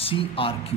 CRQ।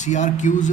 CRQs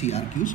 CRQs।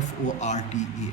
FORTE,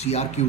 CRQ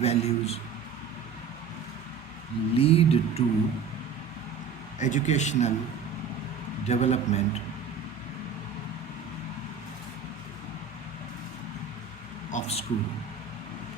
values lead to educational development of school।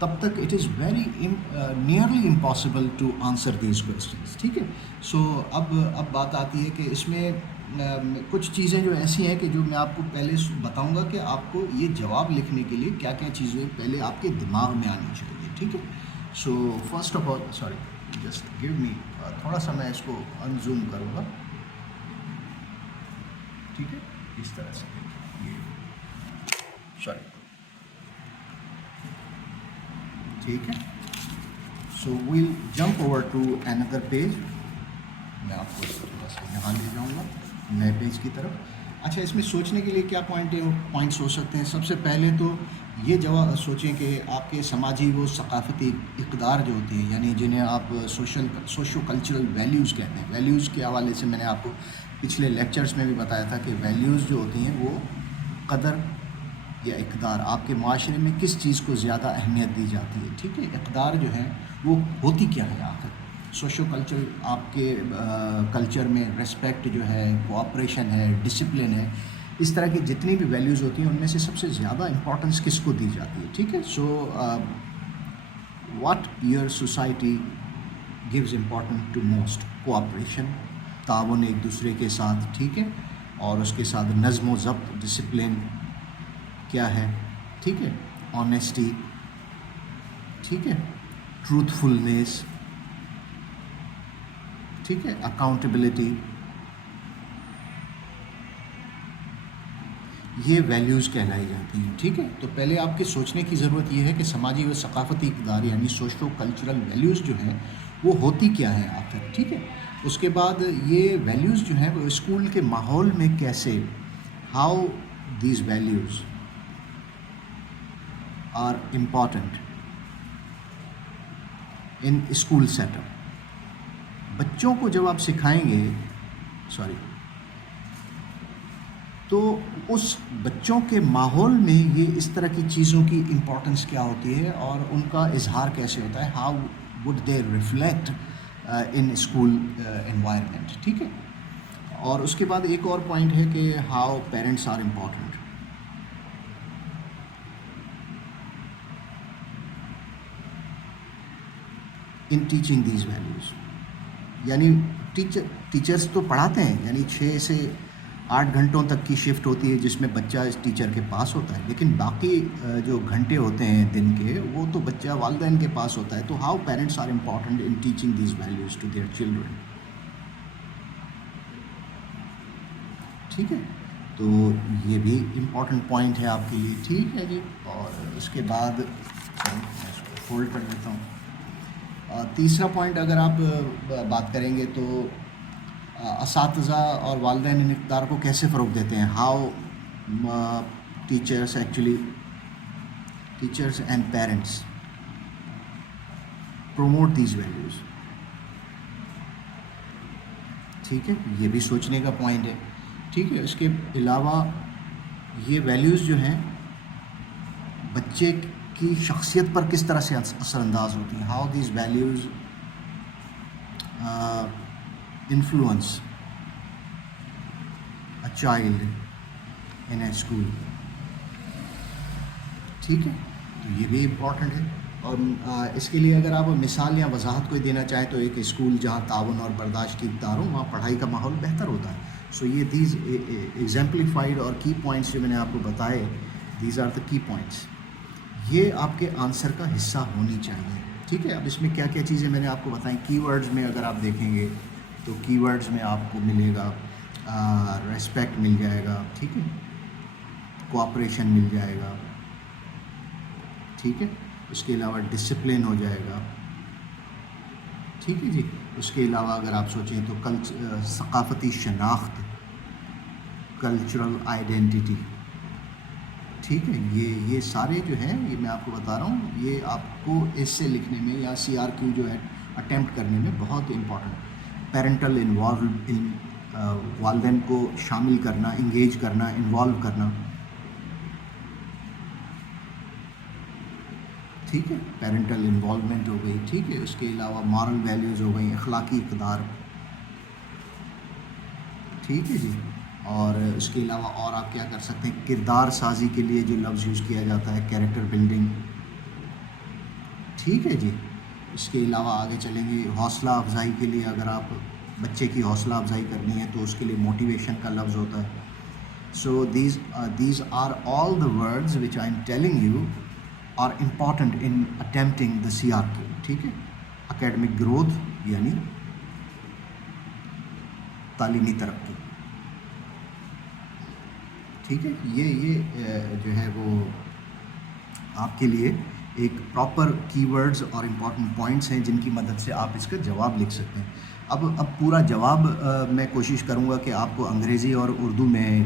تب تک it is very nearly impossible to answer these questions. ٹھیک ہے. سو اب بات آتی ہے کہ اس میں کچھ چیزیں جو ایسی ہیں کہ جو میں آپ کو پہلے بتاؤں گا کہ آپ کو یہ جواب لکھنے کے لیے کیا کیا چیزیں پہلے آپ کے دماغ میں آنی چاہیے. ٹھیک ہے. So first of all sorry just give me تھوڑا سا میں اس کو انزوم کروں گا. ٹھیک ہے. اس طرح سے یہ سوری. ٹھیک ہے. So we'll jump over to اندر پیج. میں آپ کو تھوڑا سا یہاں لے جاؤں گا نئے پیج کی طرف. اچھا, اس میں سوچنے کے لیے کیا پوائنٹس ہو سکتے ہیں. سب سے پہلے تو یہ جواب سوچیں کہ آپ کے سماجی و ثقافتی اقدار جو ہوتے ہیں, یعنی جنہیں آپ سوشو کلچرل ویلیوز کہتے ہیں. ویلیوز کے حوالے سے میں نے آپ کو پچھلے لیکچرز میں بھی بتایا تھا کہ ویلیوز جو ہوتی ہیں وہ قدر یا اقدار, آپ کے معاشرے میں کس چیز کو زیادہ اہمیت دی جاتی ہے. ٹھیک ہے. اقدار جو ہیں وہ ہوتی کیا ہے آخر. سوشو کلچر, آپ کے کلچر میں ریسپیکٹ جو ہے, کوآپریشن ہے, ڈسپلن ہے, اس طرح کی جتنی بھی ویلیوز ہوتی ہیں ان میں سے سب سے زیادہ امپورٹنس کس کو دی جاتی ہے. ٹھیک ہے. So what your society gives important to most. Cooperation, تعاون ایک دوسرے کے ساتھ. ٹھیک ہے. اور اس کے ساتھ نظم و ضبط, ڈسپلن کیا ہے. ٹھیک ہے. آنیسٹی. ٹھیک ہے. ٹروتھفلنیس. ٹھیک ہے. اکاؤنٹیبلٹی. یہ ویلیوز کہلائی جاتی ہیں. ٹھیک ہے. تو پہلے آپ کے سوچنے کی ضرورت یہ ہے کہ سماجی و ثقافتی اقدار یعنی سوشو کلچرل ویلیوز جو ہیں وہ ہوتی کیا ہیں آخر. ٹھیک ہے. اس کے بعد یہ ویلیوز جو ہیں وہ اسکول کے ماحول میں کیسے, how these values are important in school set up. بچوں کو جب آپ سکھائیں گے تو اس بچوں کے ماحول میں یہ اس طرح کی چیزوں کی امپورٹنس کیا ہوتی ہے اور ان کا اظہار کیسے ہوتا ہے. How would they reflect in school environment. ٹھیک ہے. اور اس کے بعد ایک اور پوائنٹ ہے کہ how parents are important in teaching these values. یعنی ٹیچرس تو پڑھاتے ہیں, یعنی 6 سے 8 گھنٹوں تک کی شفٹ ہوتی ہے جس میں بچہ اس ٹیچر کے پاس ہوتا ہے, لیکن باقی جو گھنٹے ہوتے ہیں دن کے وہ تو بچہ والدین کے پاس ہوتا ہے. تو how parents are important in teaching these values to their children. ٹھیک ہے. تو یہ بھی امپورٹنٹ پوائنٹ ہے آپ کے لیے. ٹھیک ہے جی. اور اس کے بعد میں اس کو فولڈ کر لیتا ہوں. تیسرا پوائنٹ اگر آپ بات کریں گے تو اساتذہ اور والدین ان اقدار کو کیسے فروغ دیتے ہیں. How teachers and parents promote these values. ٹھیک ہے. یہ بھی سوچنے کا پوائنٹ ہے. ٹھیک ہے. اس کے علاوہ یہ ویلیوز جو ہیں بچے کی شخصیت پر کس طرح سے اثر انداز ہوتی ہیں. How these values influence a child in a school. ٹھیک ہے. تو یہ بھی امپورٹنٹ ہے. اور اس کے لیے اگر آپ مثال یا وضاحت کوئی دینا چاہیں تو ایک اسکول جہاں تعاون اور برداشت کی اقدار ہو وہاں پڑھائی کا ماحول بہتر ہوتا ہے. سو یہ دیز ایگزامپلیفائڈ اور کی پوائنٹس جو میں نے آپ کو بتائے, دیز آر دا کی پوائنٹس. یہ آپ کے آنسر کا حصہ ہونی چاہیے. ٹھیک ہے. اب اس میں کیا کیا چیزیں میں نے آپ کو بتائیں. کی ورڈز میں اگر آپ دیکھیں گے تو کی ورڈز میں آپ کو ملے گا ریسپیکٹ مل جائے گا. ٹھیک ہے. کوآپریشن مل جائے گا. ٹھیک ہے. اس کے علاوہ ڈسپلن ہو جائے گا. ٹھیک ہے جی. اس کے علاوہ اگر آپ سوچیں تو ثقافتی شناخت, کلچرل آئیڈینٹیٹی. ٹھیک ہے. یہ سارے جو ہیں یہ میں آپ کو بتا رہا ہوں, یہ آپ کو ایسے لکھنے میں یا CRQ جو ہے اٹیمپٹ کرنے میں بہت امپورٹنٹ. پیرنٹل والدین کو شامل کرنا, انگیج کرنا, انوالو کرنا. ٹھیک ہے. پیرنٹل انوالومنٹ ہو گئی. ٹھیک ہے. اس کے علاوہ مارل ویلیوز ہو گئی, اخلاقی اقدار. ٹھیک ہے جی. اور اس کے علاوہ اور آپ کیا کر سکتے ہیں, کردار سازی کے لیے جو لفظ یوز کیا جاتا ہے, کیریکٹر بلڈنگ. ٹھیک ہے جی. اس کے علاوہ آگے چلیں گے. حوصلہ افزائی کے لیے اگر آپ بچے کی حوصلہ افزائی کرنی ہے تو اس کے لیے موٹیویشن کا لفظ ہوتا ہے. سو these are all the words which I am telling you are important in attempting the CRQ. ٹھیک ہے. اکیڈمک گروتھ یعنی تعلیمی ترقی. ٹھیک ہے. یہ جو ہے وہ آپ کے لیے ایک پراپر کی ورڈز اور امپورٹنٹ پوائنٹس ہیں جن کی مدد سے آپ اس کا جواب لکھ سکتے ہیں. اب پورا جواب میں کوشش کروں گا کہ آپ کو انگریزی اور اردو میں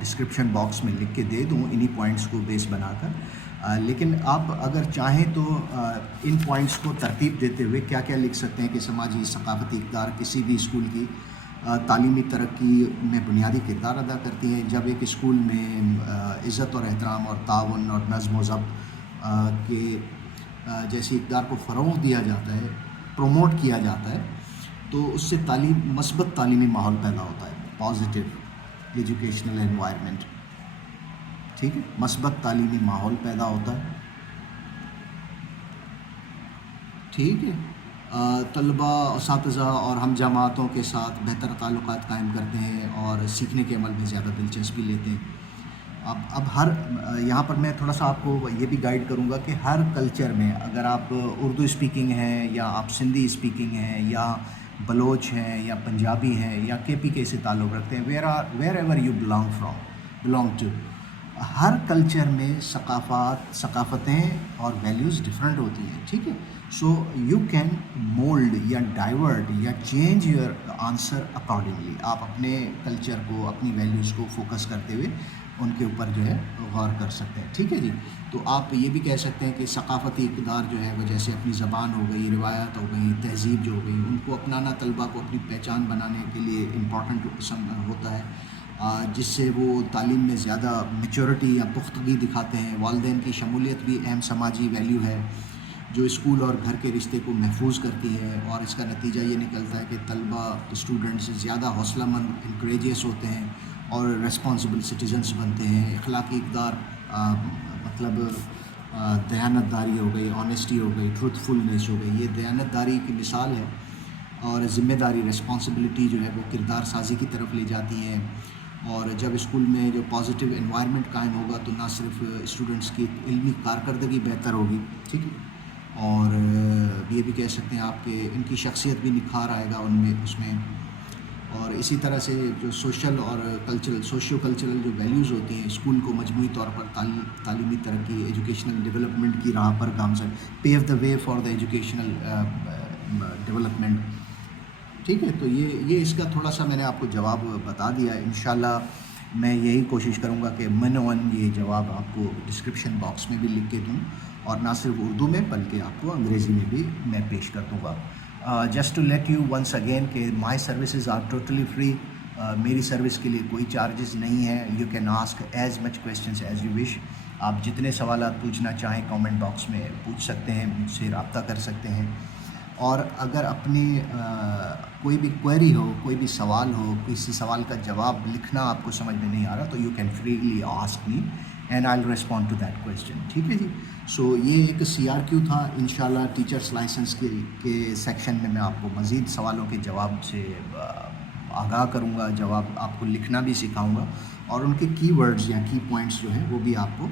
ڈسکرپشن باکس میں لکھ کے دے دوں انہی پوائنٹس کو بیس بنا کر. لیکن آپ اگر چاہیں تو ان پوائنٹس کو ترتیب دیتے ہوئے کیا کیا لکھ سکتے ہیں کہ سماجی ثقافتی اقدار کسی بھی اسکول کی تعلیمی ترقی میں بنیادی کردار ادا کرتی ہیں. جب ایک اسکول میں عزت اور احترام اور تعاون اور نظم و ضبط کے جیسی اقدار کو فروغ دیا جاتا ہے، پروموٹ کیا جاتا ہے، تو اس سے مثبت تعلیمی ماحول پیدا ہوتا ہے. Positive educational environment. ٹھیک ہے. مثبت تعلیمی ماحول پیدا ہوتا ہے. ٹھیک ہے. طلباء، اساتذہ اور ہم جماعتوں کے ساتھ بہتر تعلقات قائم کرتے ہیں اور سیکھنے کے عمل میں زیادہ دلچسپی لیتے ہیں. اب یہاں پر میں تھوڑا سا آپ کو یہ بھی گائیڈ کروں گا کہ ہر کلچر میں اگر آپ اردو اسپیکنگ ہیں یا آپ سندھی اسپیکنگ ہیں یا بلوچ ہیں یا پنجابی ہیں یا کے پی کے سے تعلق رکھتے ہیں، wherever you belong to, ہر کلچر میں ثقافتیں اور ویلیوز ڈفرینٹ ہوتی ہیں. ٹھیک ہے. سو یو کین مولڈ یا ڈائیورٹ یا چینج یور آنسر اکارڈنگلی. آپ اپنے کلچر کو، اپنی ویلیوز کو فوکس کرتے ہوئے ان کے اوپر جو ہے غور کر سکتے ہیں. ٹھیک ہے جی. تو آپ یہ بھی کہہ سکتے ہیں کہ ثقافتی اقدار جو ہے وہ جیسے اپنی زبان ہو گئی، روایات ہو گئی، تہذیب جو ہو گئی، ان کو اپنانا طلباء کو اپنی پہچان بنانے کے لیے امپورٹنٹ ہوتا ہے، جس سے وہ تعلیم میں زیادہ میچورٹی یا پختگی دکھاتے ہیں. والدین کی شمولیت بھی اہم سماجی ویلیو ہے جو اسکول اور گھر کے رشتے کو محفوظ کرتی ہے، اور اس کا نتیجہ یہ نکلتا ہے کہ طلباء، اسٹوڈنٹس زیادہ حوصلہ مند، انکریجیس ہوتے ہیں اور ریسپانسبل سٹیزنس بنتے ہیں. اخلاقی اقدار مطلب دیانت داری ہو گئی، آنیسٹی ہو گئی، ٹروتھفلنیس ہو گئی. یہ دیانت داری کی مثال ہے، اور ذمہ داری، ریسپانسبلٹی جو ہے وہ کردار سازی کی طرف لے جاتی ہیں. اور جب اسکول میں جو پازیٹیو انوائرمنٹ قائم ہوگا تو نہ صرف اسٹوڈنٹس کی علمی کارکردگی بہتر ہوگی. ٹھیک ہے. اور یہ بھی کہہ سکتے ہیں آپ کہ ان کی شخصیت بھی نکھار آئے گا اس میں. اور اسی طرح سے جو سوشل اور سوشیو کلچرل جو ویلیوز ہوتی ہیں، اسکول کو مجموعی طور پر تعلیمی ترقی، ایجوکیشنل ڈیولپمنٹ کی راہ پر گامزن، pave the way for the educational development. ٹھیک ہے. تو یہ اس کا تھوڑا سا میں نے آپ کو جواب بتا دیا. انشاءاللہ میں یہی کوشش کروں گا کہ یہ جواب آپ کو ڈسکرپشن باکس میں بھی لکھ کے دوں، اور نہ صرف اردو میں بلکہ آپ کو انگریزی میں بھی میں پیش کر دوں گا. Just to let you once again کہ my services are totally free. میری سروس کے لیے کوئی چارجز نہیں ہے. You can ask as much questions as you wish. آپ جتنے سوالات پوچھنا چاہیں کامنٹ باکس میں پوچھ سکتے ہیں، مجھ سے رابطہ کر سکتے ہیں. اور اگر اپنی کوئی بھی کوئری ہو، کوئی بھی سوال ہو، کسی سوال کا جواب لکھنا آپ کو سمجھ میں نہیں آ رہا، تو you can freely ask me and I will respond to that question. ٹھیک ہے جی. سو یہ ایک CRQ تھا. انشاءاللہ ٹیچرس لائسنس کے سیکشن میں آپ کو مزید سوالوں کے جواب سے آگاہ کروں گا، جواب آپ کو لکھنا بھی سکھاؤں گا، اور ان کے کی ورڈز یا کی پوائنٹس جو ہیں وہ بھی آپ کو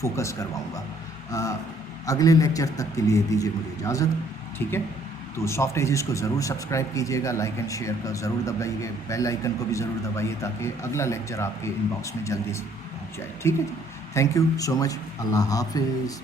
فوکس کرواؤں گا. اگلے لیکچر تک کے لیے دیجیے مجھے اجازت. ٹھیک ہے. تو سافٹ ایجز کو ضرور سبسکرائب کیجیے گا، لائک اینڈ شیئر کا ضرور دبائیے، بیل آئیکن کو بھی ضرور دبائیے تاکہ اگلا لیکچر آپ کے ان باکس میں جلدی سے پہنچ جائے. ٹھیک ہے جی. تھینک یو سو مچ. اللہ حافظ.